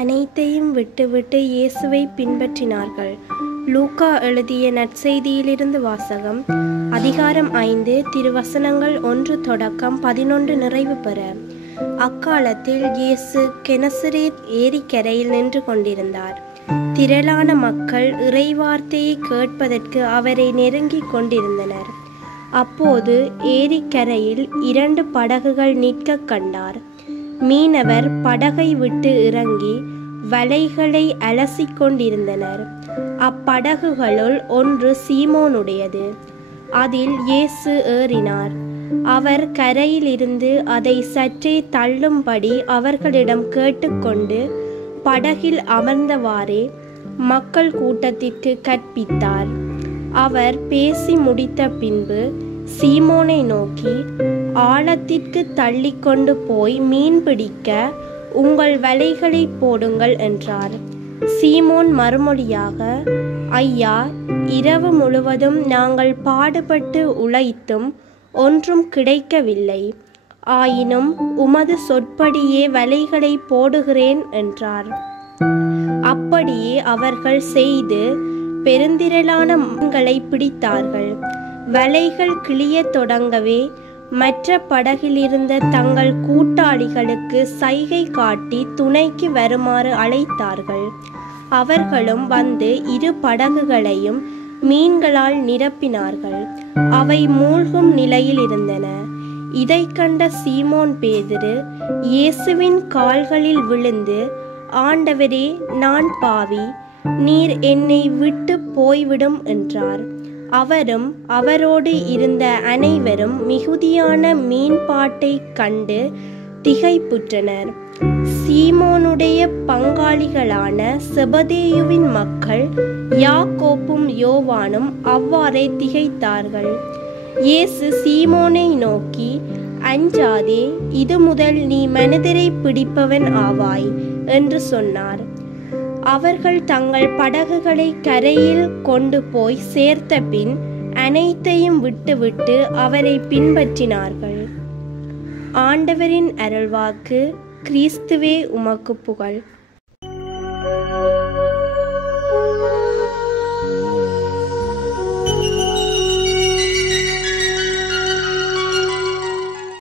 அனைத்தையும் விட்டுவிட்டு இயேசுவை பின்பற்றினார்கள். லூக்கா எழுதிய நற்செய்தியிலிருந்து வாசகம். அதிகாரம் 5 திருவசனங்கள் 1 தொடக்கம் 11 நிறைவு பெற. அக்காலத்தில் இயேசு கெனசரேத் ஏரிக்கரையில் நின்று கொண்டிருந்தார். திரளான மக்கள் இறைவார்த்தையை கேட்பதற்கு அவரை நெருங்கிக் கொண்டிருந்தனர். அப்போது ஏரிக்கரையில் 2 படகுகள் நிற்க கண்டார். மீனவர் படகை விட்டு இறங்கி வலைகளை அலசிக் கொண்டிருந்தனர். அப்படகுகளுள் ஒன்று சீமோனுடையது. அதில் இயேசு ஏறினார். அவர் கரையிலிருந்து அதை சற்றே தள்ளும்படி அவர்களிடம் கேட்டுக்கொண்டு படகில் அமர்ந்தவாறே மக்கள் கூட்டத்திற்கு கற்பித்தார். அவர் பேசி முடித்த பின்பு சீமோனை நோக்கி, ஆழத்திற்கு தள்ளி கொண்டு போய் மீன் பிடிக்க உங்கள் வலைகளை போடுங்கள் என்றார். சீமோன் மறுமொழியாக, ஐயா, இரவு முழுவதும் நாங்கள் பாடுபட்டு உழைத்தும் ஒன்றும் கிடைக்கவில்லை. ஆயினும் உமது சொற்படியே வலைகளை போடுகிறேன் என்றார். அப்படியே அவர்கள் செய்து பெருந்திரளான மீன்களை பிடித்தார்கள். வலைகள் கிழிய தொடங்கவே மற்ற படகிலிருந்த தங்கள் கூட்டாளிகளுக்கு சைகை காட்டி துணைக்கு வருமாறு அழைத்தார்கள். அவர்களும் வந்து 2 படகுகளையும் மீன்களால் நிரப்பினார்கள். அவை மூழ்கும் நிலையில் இருந்தன. இதை கண்ட சீமோன் பேதுரு இயேசுவின் கால்களில் விழுந்து, ஆண்டவரே, நான் பாவி, நீர் என்னை விட்டு போய்விடும் என்றார். அவரும் அவரோடு இருந்த அனைவரும் மிகுதியான மீன்பாட்டை கண்டு திகைப்புற்றனர். சீமோனுடைய பங்காளிகளான செபதேயுவின் மக்கள் யாக்கோப்பும் யோவானும் அவ்வாறே திகைத்தார்கள். இயேசு சீமோனை நோக்கி, அஞ்சாதே, இது முதல் நீ மனிதரை பிடிப்பவன் ஆவாய் என்று சொன்னார். அவர்கள் தங்கள் படகுகளை கரையில் கொண்டு போய் சேர்த்த பின் அனைத்தையும் விட்டுவிட்டு அவரை பின்பற்றினார்கள். ஆண்டவரின் அருள்வாக்கு. கிறிஸ்துவே உமக்கு புகழ்.